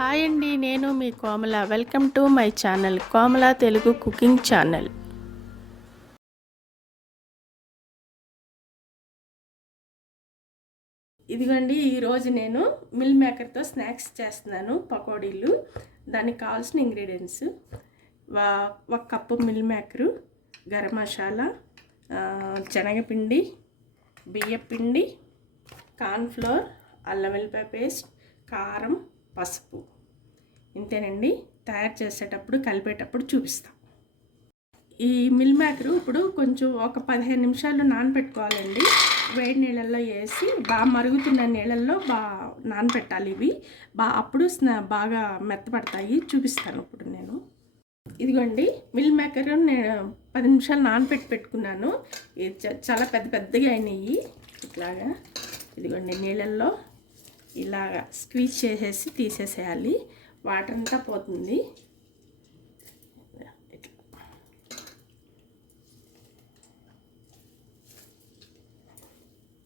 Hi అండి, నేను మీ Komala. Welcome to my channel Komala Telugu cooking channel. ఇదిగోండి, ఈరోజు నేను మిల్ మేకర్తో స్నాక్స్ చేస్తున్నాను, పకోడీలు. దానికి కావాల్సిన ingredients: 1 cup meal maker, garam masala, శనగపిండి, బియ్యపిండి, కార్న్ఫ్లోర్, అల్లం వెల్లిపాయ పేస్ట్, కారం, పసుపు. ఇంతేనండి. తయారు చేసేటప్పుడు కలిపేటప్పుడు చూపిస్తాం. ఈ మిల్ మేకరు ఇప్పుడు కొంచెం ఒక 15 నిమిషాలు నానబెట్టుకోవాలండి. వేడి నీళ్ళల్లో వేసి బాగా మరుగుతున్న నీళ్ళల్లో నానబెట్టాలి. ఇవి అప్పుడు బాగా మెత్తపడతాయి. చూపిస్తాను ఇప్పుడు నేను. ఇదిగోండి, మిల్ మేకర్ నేను 10 నిమిషాలు నానబెట్టుకున్నాను. ఇది చాలా పెద్దగా అయినాయి. ఇట్లాగా ఇదిగోండి, నీళ్ళల్లో ఇలాగా స్క్వీజ్ చేసేసి తీసేసేయాలి. వాటర్ అంతా పోతుంది.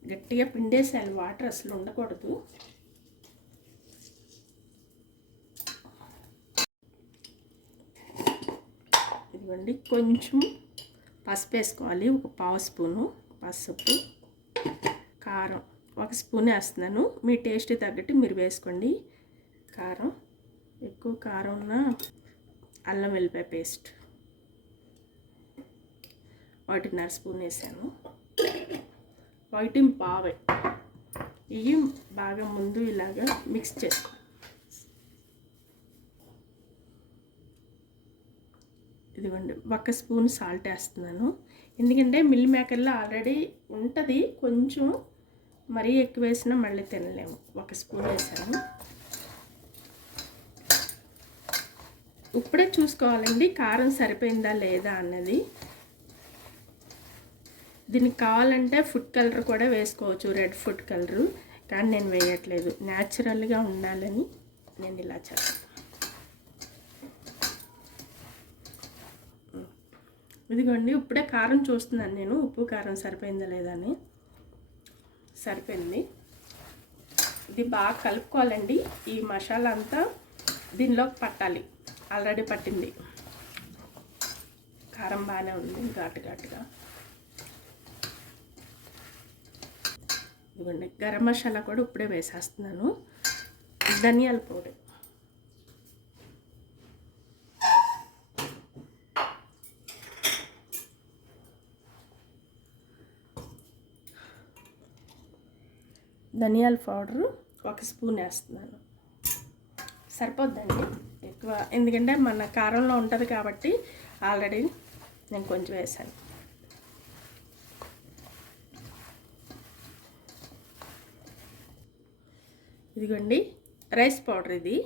గట్టిగా పిండేసేయాలి, వాటర్ అసలు ఉండకూడదు. ఇదిగోండి, కొంచెం పసుపు వేసుకోవాలి. ఒక 1/2 స్పూను పసుపు, కారం 1 స్పూన్ వేస్తున్నాను. మీ టేస్ట్ తగ్గట్టు మీరు వేసుకోండి. కారం ఎక్కువ కారం ఉన్న అల్లం వెల్లిపాయ పేస్ట్ 1.5 స్పూన్ వేసాను. 1.5 ఇవి బాగా ముందు ఇలాగా మిక్స్ చేసుకోండి. ఇదిగోండి, 1 స్పూన్ సాల్ట్ వేస్తున్నాను. ఎందుకంటే మిల్ మేకర్లో ఆల్రెడీ ఉంటుంది. కొంచెం మరీ ఎక్కువ వేసినా మళ్ళీ తినలేము. 1 స్పూన్ వేసాను. ఇప్పుడే చూసుకోవాలండి కారం సరిపోయిందా లేదా అన్నది. దీనికి కావాలంటే ఫుడ్ కలర్ కూడా వేసుకోవచ్చు, రెడ్ ఫుడ్ కలరు. కానీ నేను వేయట్లేదు, న్యాచురల్గా ఉండాలని నేను ఇలా చేస్తాను. ఇదిగోండి, ఇప్పుడే కారం చూస్తున్నాను నేను, ఉప్పు కారం సరిపోయిందా లేదా అని. సరిపోయింది. ఇది బాగా కలుపుకోవాలండి. ఈ మసాలా అంతా దీనిలోకి పట్టాలి. ఆల్రెడీ పట్టింది. కారం బాగానే ఉంది, ఘాటుగా. ఇదిగోండి, గరం మసాలా కూడా ఇప్పుడే వేసేస్తున్నాను. ధనియాల పొడి, ధనియాల పౌడరు 1 స్పూన్ వేస్తున్నాను. సరిపోద్దండి ఎక్కువ, ఎందుకంటే మన కారంలో ఉంటుంది కాబట్టి ఆల్రెడీ నేను కొంచెం వేసాను. ఇదిగోండి, రైస్ పౌడర్ ఇది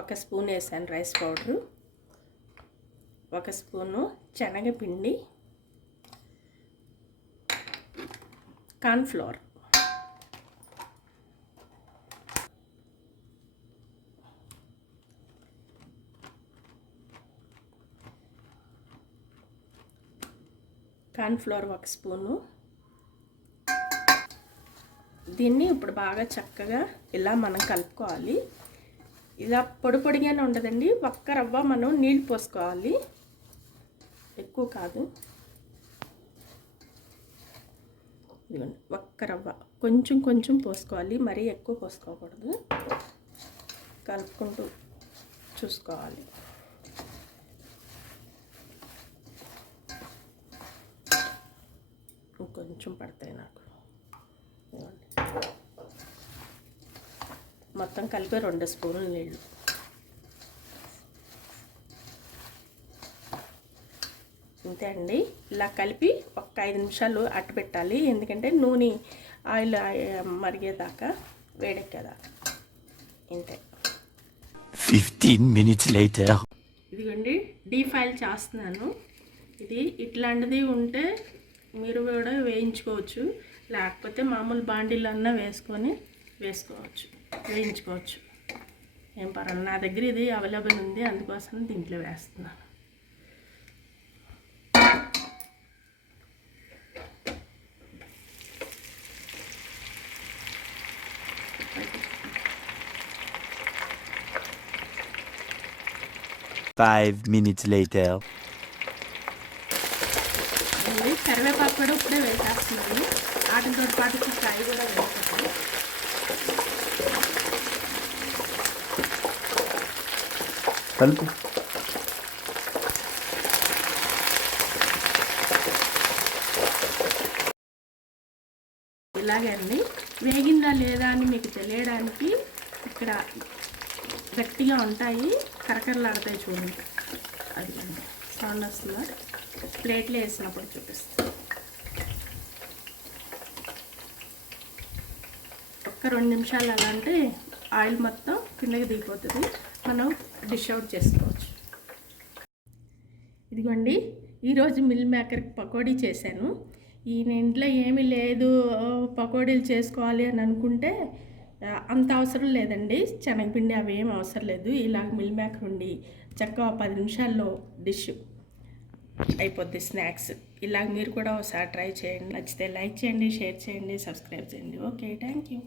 1 స్పూన్ వేసాను. రైస్ పౌడరు 1 స్పూను, శనగపిండి, కార్న్ఫ్లోర్, కార్న్ఫ్లోర్ 1 స్పూను. దీన్ని ఇప్పుడు బాగా చక్కగా ఇలా మనం కలుపుకోవాలి. ఇలా పొడిగానే ఉండదండి. 1 రవ్వ మనం నీళ్ళు పోసుకోవాలి, ఎక్కువ కాదు. ఇదిగోండి, 1 రవ్వ కొంచెం పోసుకోవాలి, మరీ ఎక్కువ పోసుకోకూడదు. కలుపుకుంటూ చూసుకోవాలి. కొంచెం పడతాయి నాకు. మొత్తం కలిపి 2 స్పూన్లు నీళ్ళు. ఇంతే అండి. ఇలా కలిపి 5 నిమిషాలు అట్టు పెట్టాలి. ఎందుకంటే నూనె ఆయిల్ మరిగేదాకా, వేడెక్కేదాకా. ఇంతే. 15 minutes later. ఇదిగోండి, డీప్ ఫ్రై చేస్తున్నాను. ఇది ఇట్లాంటిది ఉంటే మీరు కూడా వేయించుకోవచ్చు, లేకపోతే మామూలు బాండీలో అన్నా వేయించుకోవచ్చు. ఏం పర్వాలేదు. నా దగ్గర ఇది అవైలబుల్ ఉంది, అందుకోసం దీంట్లో వేస్తున్నాను. 5 minutes later. కరివేపాకు కూడా ఇప్పుడే వేసేస్తున్నాను. వాటితో పాటు ఫ్రై కూడా వేసేస్తాను. కలుపు. ఇలాగే అండి. వేగిందా లేదా అని మీకు తెలియడానికి ఇక్కడ గట్టిగా ఉంటాయి, కరకరలాడతాయి చూడండి. అది సౌండ్ వస్తుందా? ప్లేట్లో వేసినప్పుడు చూపిస్తాను. ఒక్క 2 నిమిషాలు అలా అంటే ఆయిల్ మొత్తం కిందకి దిగిపోతుంది. మనం డిష్ అవుట్ చేసుకోవచ్చు. ఇదిగోండి, ఈరోజు మిల్ మేకర్ పకోడీ చేశాను. ఈ ఇంట్లో ఏమీ లేదు, పకోడీలు చేసుకోవాలి అని అనుకుంటే అంత అవసరం లేదండి. శనగపిండి అవి ఏం అవసరం లేదు. ఇలాగ మిల్ మేకర్ ఉండి చక్కగా 10 నిమిషాల్లో డిష్ అయిపోద్ది స్నాక్స్. ఇలాగ మీరు కూడా ఒకసారి ట్రై చేయండి. నచ్చితే లైక్ చేయండి, షేర్ చేయండి, సబ్స్క్రైబ్ చేయండి. Okay, thank you.